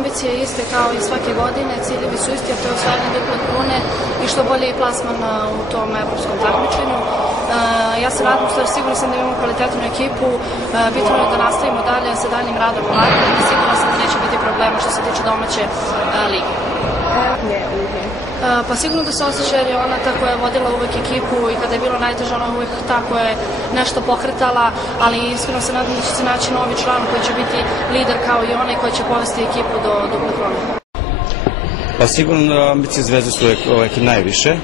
ambicije iste kao i svake godine, ciljevi su isti, a to je osvajanje duple krune i što bolje i plasman u tom evropskom takmičenju. Ja se nadam, sigurno sam da imamo kvalitetnu ekipu, bitno je da nastavimo dalje sa daljim radom u Lani i sigurno sam da neće biti problema što se tiče domaće lige. Pa sigurno da se osjeća jer je ona ta koja je vodila uvek ekipu i kada je bilo najteže ona uvek ta koja je nešto pokretala, ali iskreno se nadam da će se naći novi član koji će biti lider kao i ona i koji će povesti ekipu do duple krune. Pa sigurno da ambicije Zvezde su uvek najviše,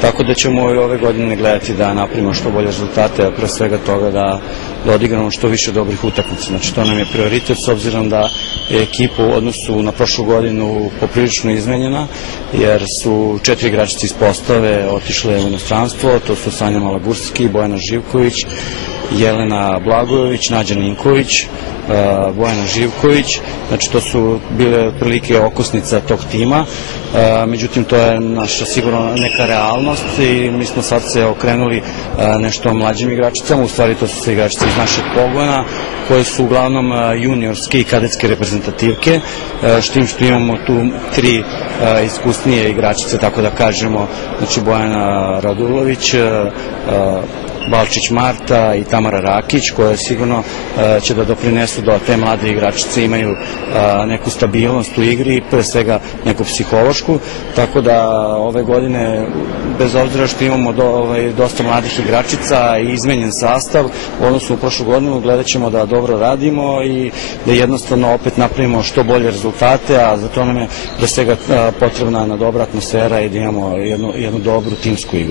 tako da ćemo i ove godine gledati da napravimo što bolje rezultate, a pre svega toga da odigramo što više dobrih utakmica. Znači to nam je prioritet s obzirom da je ekipa u odnosu na prošlu godinu poprilično izmenjena, jer su 4 igračice iz Postave otišle u inostranstvo, to su Sanja Malagurski, Bojana Živković, Jelena Blagojević, Nađa Ninković, Bojana Živković, znači to su bile otprilike okosnica tog tima, međutim to je naša sigurno neka realnost i mi smo sad se okrenuli nešto mlađim igračicama, u stvari to su se igračice iz našeg pogona koje su uglavnom juniorske i kadetske reprezentativke, s tim što imamo tu 3 iskusnije igračice, tako da kažemo, znači Bojana Radulović, Balčić Marta i Tamara Rakić, koje sigurno će da doprinesu da te mlade igračice imaju neku stabilnost u igri, pre svega neku psihološku, tako da ove godine, bez obzira što imamo dosta mladih igračica i izmenjen sastav, u odnosu u prošlu godinu gledat ćemo da dobro radimo i da jednostavno opet napravimo što bolje rezultate, a za to nam je pre svega potrebna jedna dobra atmosfera i da imamo jednu dobru timsku igru.